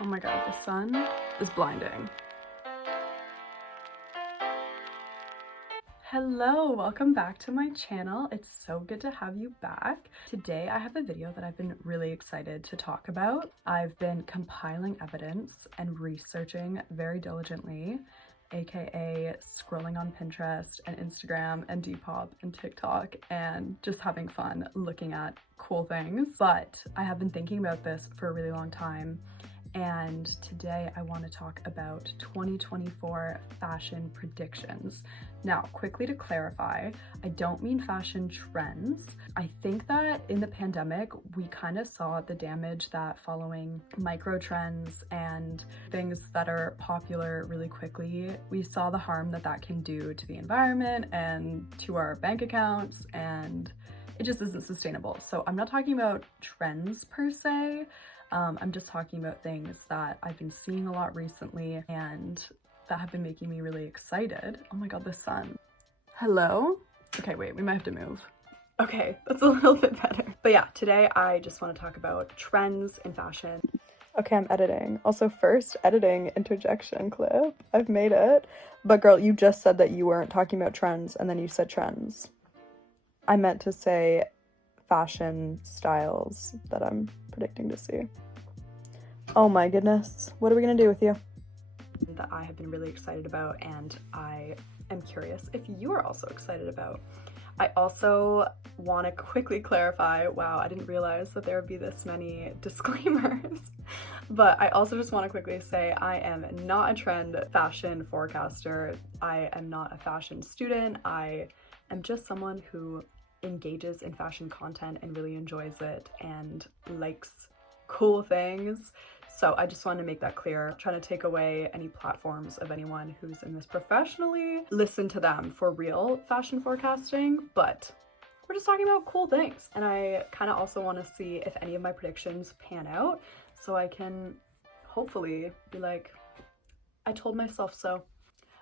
Oh my god, the sun is blinding. Hello, welcome back to my channel. It's so good to have you back. Today I have a video that I've been really excited to talk about. I've been compiling evidence and researching very diligently, aka scrolling on Pinterest and Instagram and Depop and TikTok and just having fun looking at cool things. But I have been thinking about this for a really long time, and today I want to talk about 2024 fashion predictions. Now, quickly to clarify, I don't mean fashion trends. I think that in the pandemic, we kind of saw the damage that following micro trends and things that are popular really quickly, we saw the harm that that can do to the environment and to our bank accounts, and it just isn't sustainable. So I'm not talking about trends per se. I'm just talking about things that I've been seeing a lot recently and that have been making me really excited. Oh my god, the sun. Hello? Okay, wait, we might have to move. Okay, that's a little bit better. But yeah, today I just want to talk about trends in fashion. Okay, I'm editing. Also, first editing interjection clip. I've made it. But girl, you just said that you weren't talking about trends and then you said trends. I meant to say fashion styles that I'm predicting to see. Oh my goodness, what are we gonna do with you? That I have been really excited about, and I am curious if you are also excited about. I also want to quickly clarify, wow, I didn't realize that there would be this many disclaimers, but I also just want to quickly say I am not a trend fashion forecaster. I am not a fashion student. I am just someone who engages in fashion content and really enjoys it and likes cool things. So I just want to make that clear. I'm trying to take away any platforms of anyone who's in this professionally. Listen to them for real fashion forecasting, but we're just talking about cool things. And I kind of also want to see if any of my predictions pan out so I can hopefully be like, I told myself so.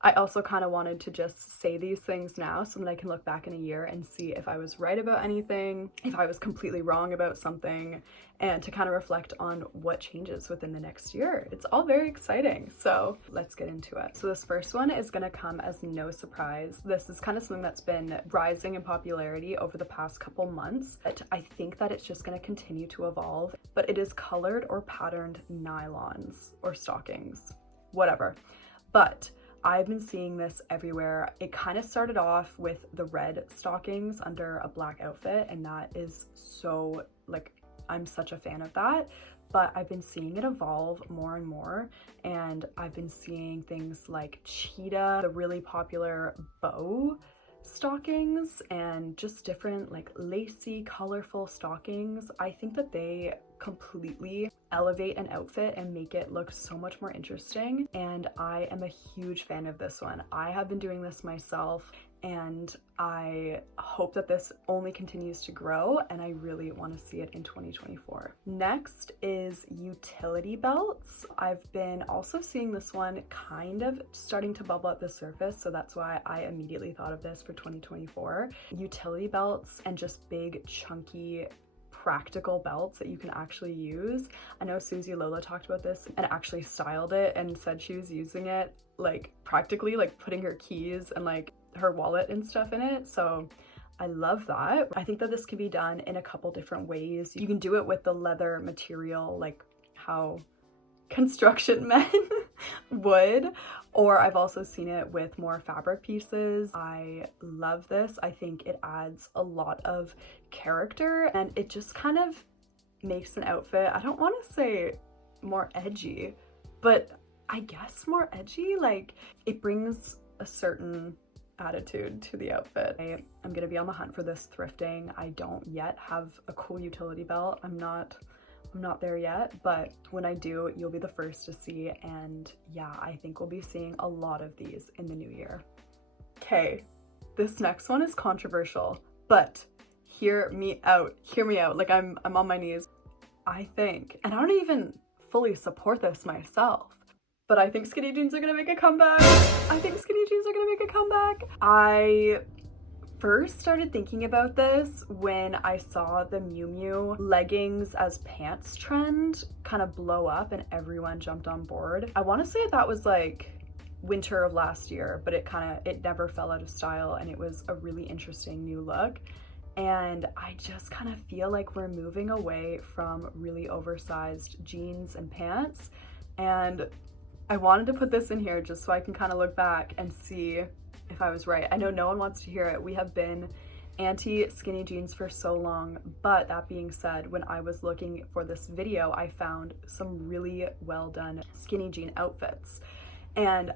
I also kind of wanted to just say these things now so that I can look back in a year and see if I was right about anything, if I was completely wrong about something, and to kind of reflect on what changes within the next year. It's all very exciting, so let's get into it. So this first one is gonna come as no surprise. This is kind of something that's been rising in popularity over the past couple months, but I think that it's just gonna continue to evolve, but it is colored or patterned nylons or stockings, whatever. But I've been seeing this everywhere. It kind of started off with the red stockings under a black outfit, and that is so, like, I'm such a fan of that. But I've been seeing it evolve more and more, and I've been seeing things like cheetah, the really popular bow stockings, and just different like lacy, colorful stockings. I think that they completely elevate an outfit and make it look so much more interesting, and I am a huge fan of this one. I have been doing this myself, and I hope that this only continues to grow, and I really want to see it in 2024. Next is utility belts. I've been also seeing this one kind of starting to bubble up the surface, so that's why I immediately thought of this for 2024. Utility belts and just big, chunky, practical belts that you can actually use. I know Susie Lola talked about this and actually styled it and said she was using it like practically, like putting her keys and like her wallet and stuff in it. So I love that. I think that this can be done in a couple different ways. You can do it with the leather material, like how construction men would, or I've also seen it with more fabric pieces. I love this. I think it adds a lot of character, and it just kind of makes an outfit, I don't want to say more edgy, but I guess more edgy. Like, it brings a certain attitude to the outfit. I'm gonna be on the hunt for this thrifting. I don't yet have a cool utility belt. I'm not there yet, but when I do, you'll be the first to see, and yeah, I think we'll be seeing a lot of these in the new year. Okay, this next one is controversial, but hear me out, like I'm on my knees. I think, and I don't even fully support this myself, but I think skinny jeans are gonna make a comeback. I first started thinking about this when I saw the Miu Miu leggings as pants trend kind of blow up and everyone jumped on board. I want to say that was like winter of last year, but it never fell out of style and it was a really interesting new look. And I just kind of feel like we're moving away from really oversized jeans and pants. And I wanted to put this in here just so I can kind of look back and see if I was right. I know no one wants to hear it. We have been anti skinny jeans for so long, but that being said, when I was looking for this video, I found some really well done skinny jean outfits. And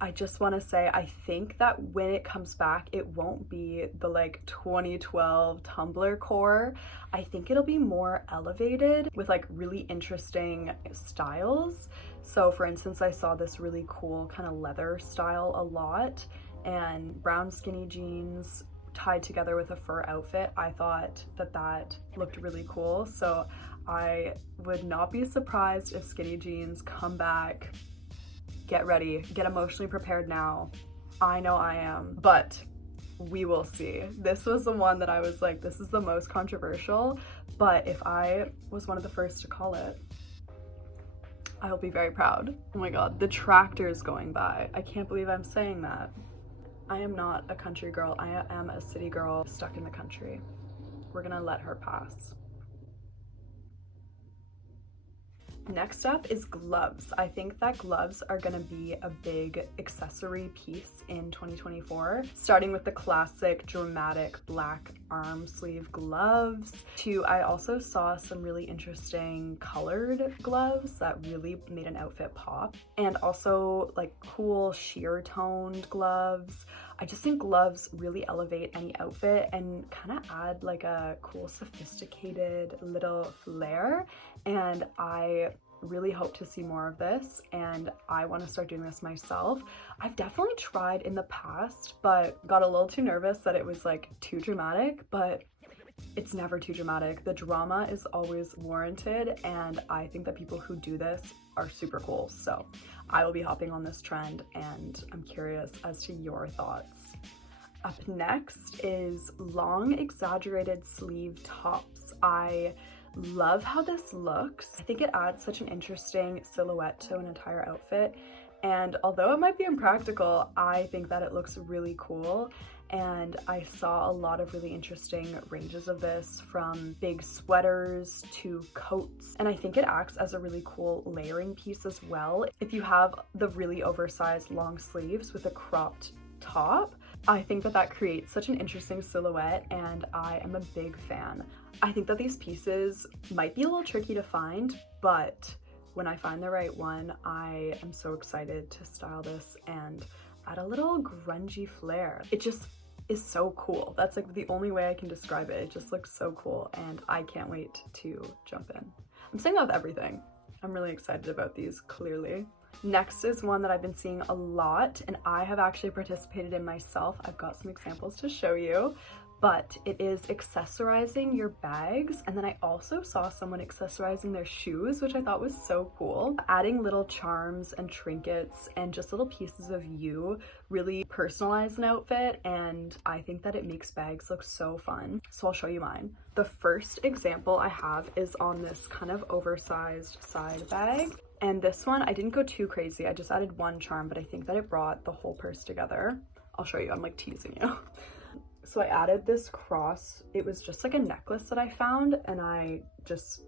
I just want to say, I think that when it comes back, it won't be the like 2012 Tumblr core. I think it'll be more elevated with like really interesting styles. So for instance, I saw this really cool kind of leather style a lot, and brown skinny jeans tied together with a fur outfit. I thought that that looked really cool. So I would not be surprised if skinny jeans come back. Get ready, get emotionally prepared now. I know I am, but we will see. This was the one that I was like, this is the most controversial, but if I was one of the first to call it, I'll be very proud. Oh my God, the tractor is going by. I can't believe I'm saying that. I am not a country girl. I am a city girl stuck in the country. We're gonna let her pass. Next up is gloves. I think that gloves are gonna be a big accessory piece in 2024, starting with the classic dramatic black arm sleeve gloves to I also saw some really interesting colored gloves that really made an outfit pop, and also like cool sheer toned gloves. I just think gloves really elevate any outfit and kind of add like a cool sophisticated little flair, and I really hope to see more of this, and I want to start doing this myself. I've definitely tried in the past but got a little too nervous that it was like too dramatic, but it's never too dramatic. The drama is always warranted, and I think that people who do this are super cool. So I will be hopping on this trend and I'm curious as to your thoughts. Up next is long exaggerated sleeve tops. I love how this looks. I think it adds such an interesting silhouette to an entire outfit, and although it might be impractical, I think that it looks really cool. And I saw a lot of really interesting ranges of this, from big sweaters to coats, and I think it acts as a really cool layering piece as well. If you have the really oversized long sleeves with a cropped top, I think that that creates such an interesting silhouette, and I am a big fan. I think that these pieces might be a little tricky to find, but when I find the right one, I am so excited to style this and add a little grungy flair. It just is so cool. That's like the only way I can describe it. It just looks so cool, and I can't wait to jump in. I'm saying that with everything. I'm really excited about these, clearly. Next is one that I've been seeing a lot, and I have actually participated in myself. I've got some examples to show you, but it is accessorizing your bags. And then I also saw someone accessorizing their shoes, which I thought was so cool. Adding little charms and trinkets and just little pieces of you really personalize an outfit, and I think that it makes bags look so fun. So I'll show you mine. The first example I have is on this kind of oversized side bag. And this one, I didn't go too crazy. I just added one charm, but I think that it brought the whole purse together. I'll show you, I'm like teasing you. So I added this cross. It was just like a necklace that I found, and I just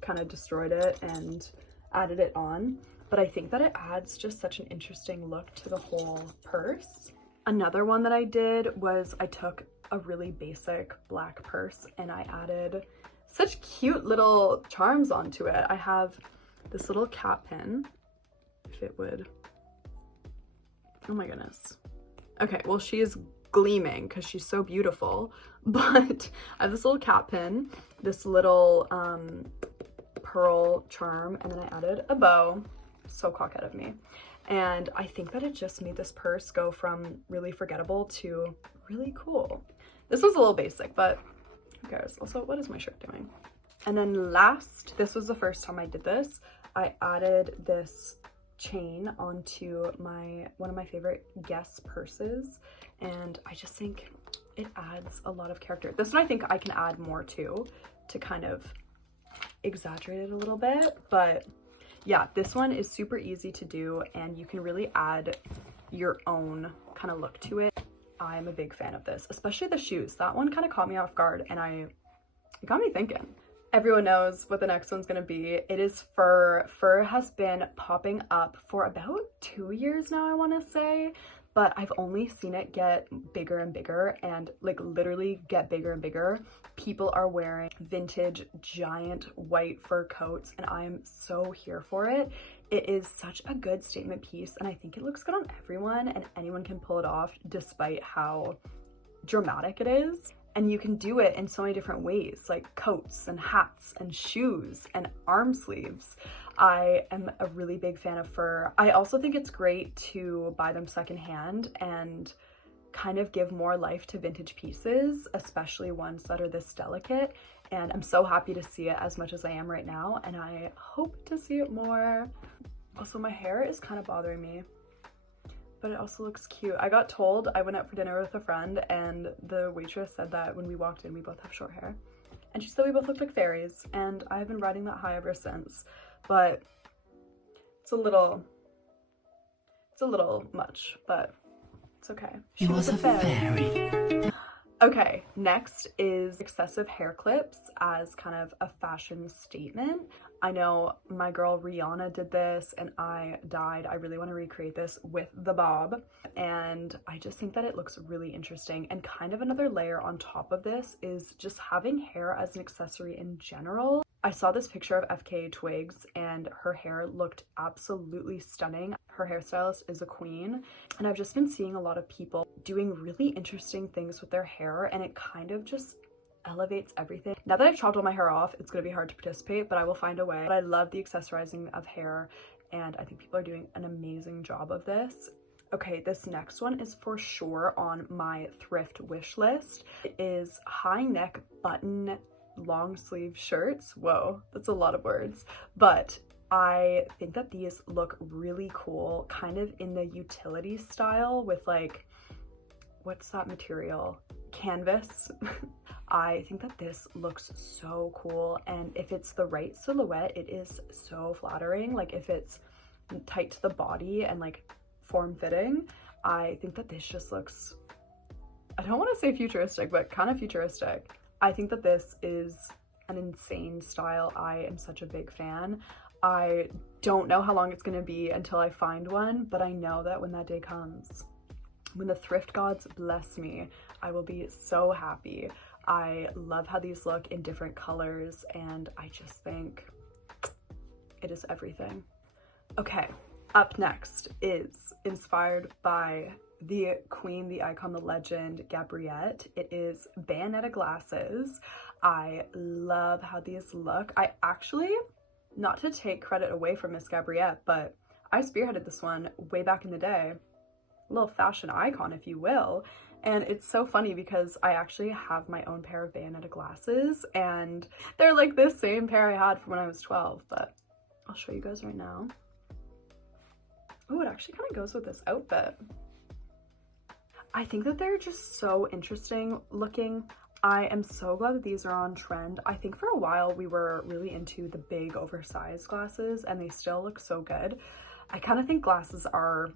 kind of destroyed it and added it on. But I think that it adds just such an interesting look to the whole purse. Another one that I did was I took a really basic black purse and I added such cute little charms onto it. I have this little cat pin, if it would, oh my goodness. Okay, well, she is gleaming because she's so beautiful, but I have this little cat pin, this little pearl charm, and then I added a bow. So coquette of me. And I think that it just made this purse go from really forgettable to really cool. This was a little basic, but who cares? Also, what is my shirt doing? And then last, this was the first time I did this, I added this chain onto one of my favorite Guess purses, and I just think it adds a lot of character. This one I think I can add more to kind of exaggerate it a little bit, but yeah, this one is super easy to do and you can really add your own kind of look to it. I'm a big fan of this, especially the shoes. That one kind of caught me off guard and it got me thinking. Everyone knows what the next one's gonna be. It is fur. Fur has been popping up for about 2 years now, I wanna say, but I've only seen it get bigger and bigger and like literally get bigger and bigger. People are wearing vintage giant white fur coats and I am so here for it. It is such a good statement piece and I think it looks good on everyone and anyone can pull it off despite how dramatic it is. And you can do it in so many different ways, like coats and hats and shoes and arm sleeves. I am a really big fan of fur. I also think it's great to buy them secondhand and kind of give more life to vintage pieces, especially ones that are this delicate. And I'm so happy to see it as much as I am right now, and I hope to see it more. Also, my hair is kind of bothering me, but it also looks cute. I got told, I went out for dinner with a friend and the waitress said that when we walked in, we both have short hair. And she said we both looked like fairies, and I've been riding that high ever since. But it's a little much, but it's okay. She was a fairy. Okay, next is excessive hair clips as kind of a fashion statement. I know my girl Rihanna did this and I died. I really want to recreate this with the bob. And I just think that it looks really interesting. And kind of another layer on top of this is just having hair as an accessory in general. I saw this picture of FKA Twigs and her hair looked absolutely stunning. Her hairstylist is a queen. And I've just been seeing a lot of people doing really interesting things with their hair and it kind of just elevates everything. Now that I've chopped all my hair off, it's gonna be hard to participate, but I will find a way. But I love the accessorizing of hair and I think people are doing an amazing job of this. Okay, this next one is for sure on my thrift wish list. It is high neck button long sleeve shirts. Whoa, that's a lot of words. But I think that these look really cool, kind of in the utility style with like, what's that material? Canvas. I think that this looks so cool, and if it's the right silhouette, it is so flattering. Like if it's tight to the body and like form-fitting, I think that this just looks, I don't want to say futuristic, but kind of futuristic. I think that this is an insane style. I am such a big fan. I don't know how long it's going to be until I find one, but I know that when that day comes, when the thrift gods bless me, I will be so happy. I love how these look in different colors and I just think it is everything. Okay, up next is inspired by the queen, the icon, the legend, Gabriette. It is Bayonetta glasses. I love how these look. I actually, not to take credit away from Miss Gabriette, but I spearheaded this one way back in the day. A little fashion icon, if you will. And it's so funny because I actually have my own pair of Bayonetta glasses and they're like this same pair I had from when I was 12, but I'll show you guys right now. Oh, it actually kind of goes with this outfit. I think that they're just so interesting looking. I am so glad that these are on trend. I think for a while we were really into the big oversized glasses and they still look so good. I kind of think glasses are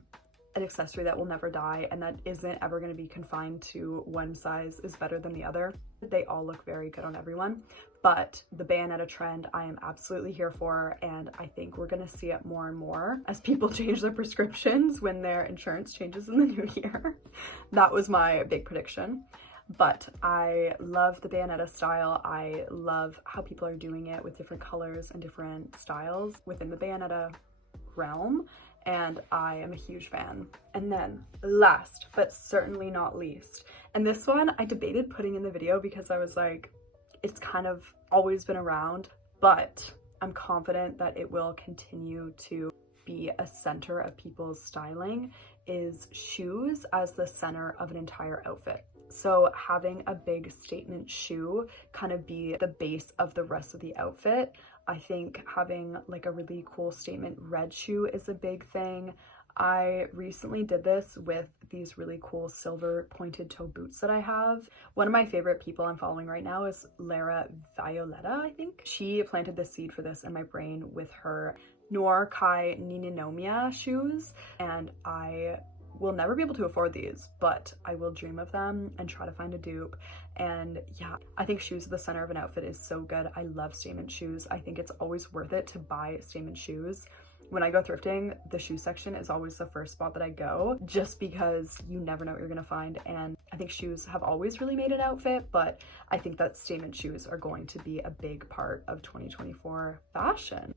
an accessory that will never die and that isn't ever going to be confined to one size is better than the other. They all look very good on everyone, but the Bayonetta trend I am absolutely here for, and I think we're going to see it more and more as people change their prescriptions when their insurance changes in the new year. That was my big prediction. But I love the Bayonetta style. I love how people are doing it with different colors and different styles within the Bayonetta realm, and I am a huge fan. And then last but certainly not least, and this one I debated putting in the video because I was like, it's kind of always been around, but I'm confident that it will continue to be a center of people's styling, is shoes as the center of an entire outfit. So having a big statement shoe kind of be the base of the rest of the outfit. I think having like a really cool statement red shoe is a big thing. I recently did this with these really cool silver pointed toe boots that I have. One of my favorite people I'm following right now is Bayonetta, I think. She planted the seed for this in my brain with her Noir Kai Ninomia shoes, and I will never be able to afford these, but I will dream of them and try to find a dupe. And yeah, I think shoes at the center of an outfit is so good. I love statement shoes. I think it's always worth it to buy statement shoes. When I go thrifting, the shoe section is always the first spot that I go, just because you never know what you're gonna find. And I think shoes have always really made an outfit, but I think that statement shoes are going to be a big part of 2024 fashion.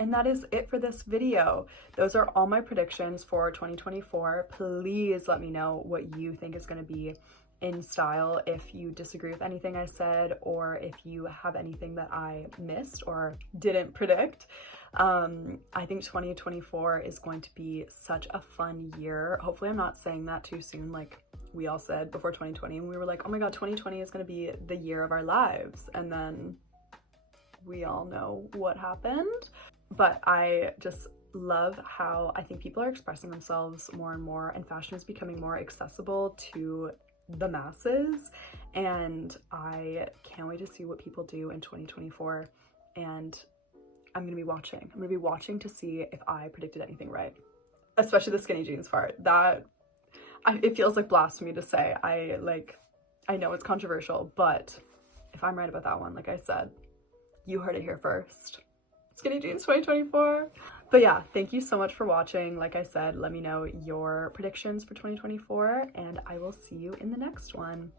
And that is it for this video. Those are all my predictions for 2024. Please let me know what you think is gonna be in style, if you disagree with anything I said, or if you have anything that I missed or didn't predict. I think 2024 is going to be such a fun year. Hopefully I'm not saying that too soon, like we all said before 2020, and we were like, oh my god, 2020 is going to be the year of our lives, and then we all know what happened. But I just love how I think people are expressing themselves more and more, and fashion is becoming more accessible to the masses, and I can't wait to see what people do in 2024. And I'm gonna be watching to see if I predicted anything right, especially the skinny jeans part. It feels like blasphemy to say. I know it's controversial, but if I'm right about that one, like I said, you heard it here first. Skinny jeans 2024. But yeah, thank you so much for watching. Like I said, let me know your predictions for 2024, and I will see you in the next one.